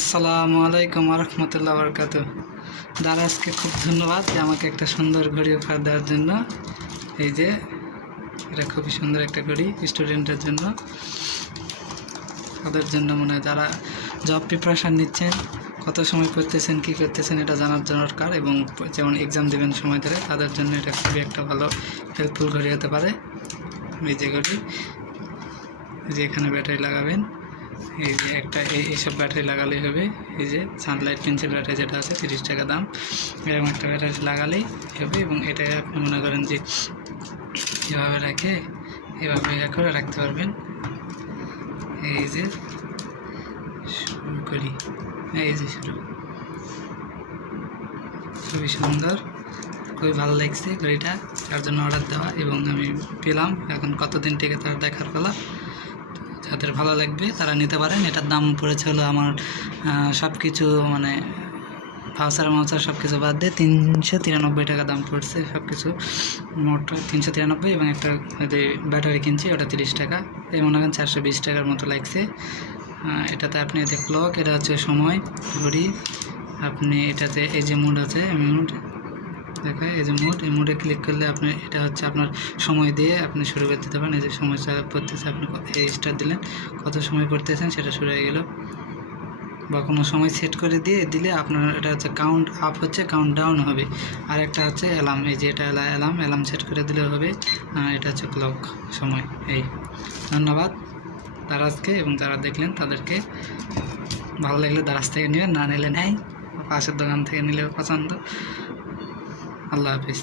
আসসালামু আলাইকুম রহমতুল্লাহ বরকাত। দারাজকে খুব ধন্যবাদ যে আমাকে একটা সুন্দর ঘড়ি উপহার দেওয়ার জন্য। এই যে এটা খুবই সুন্দর একটা ঘড়ি স্টুডেন্টের জন্য, তাদের জন্য মনে হয় যারা জব প্রিপারেশান নিচ্ছেন, কত সময় করতেছেন কী করতেছেন এটা জানার দরকার, এবং যেমন এক্সাম দেবেন সময় ধরে তাদের জন্য এটা খুবই একটা ভালো হেল্পফুল ঘড়ি হতে পারে। এই যে ঘড়ি, যে এখানে ব্যাটারি লাগাবেন, এই যে একটা এইসব ব্যাটারি লাগালেই হবে। এই যে সানলাইট পেন্সিল ব্যাটারি যেটা আছে 30 টাকা দাম, এরকম একটা ব্যাটারি লাগালেই হবে। এবং এটা আপনি মনে করেন যে এভাবে রাখে এভাবে করে রাখতে পারবেন। এই যে শুরু করি, এই যে শুরু, খুবই সুন্দর, খুবই ভালো লাগছে ঘড়িটা, তার জন্য অর্ডার দেওয়া এবং আমি পেলাম। এখন কতদিন থেকে তার দেখার ফেলা, যাদের ভালো লাগবে তারা নিতে পারেন। এটার দাম পড়েছে হলো আমার সব কিছু মানে ভাউচার মাউচার সব কিছু বাদ দিয়ে 393 টাকা দাম পড়ছে। সব কিছু মোট 393, এবং একটা যে ব্যাটারি কিনছি ওটা 30 টাকা, এই মনে করেন 420 টাকার মতো লাগছে। এটাতে আপনি এতে ক্লক, এটা হচ্ছে সময় ঘড়ি। আপনি এটাতে এই যে মুড আছে, মুড দেখায়, এই যে মুড, এই মুডে ক্লিক করলে আপনি এটা হচ্ছে আপনার সময় দিয়ে আপনি শুরু করে দিতে পারেন। এই যে সময় পড়তেছে, আপনি এই স্টার দিলেন, কত সময় পড়তেছেন সেটা শুরু হয়ে গেল। বা কোনো সময় সেট করে দিলে আপনার এটা হচ্ছে কাউন্ট আপ হচ্ছে, কাউন্ট ডাউন হবে। আর একটা হচ্ছে অ্যালার্ম, এই যে এটা অ্যালার্ম সেট করে দিলে হবে। এটা হচ্ছে ক্লক, সময়। এই ধন্যবাদ দারাজকে, এবং যারা দেখলেন তাদেরকে ভালো লাগলে দারাজ থেকে নেবেন, না নিলে নেই, পাশের দোকান থেকে নিলেও পছন্দ। আল্লাহ হাফিজ।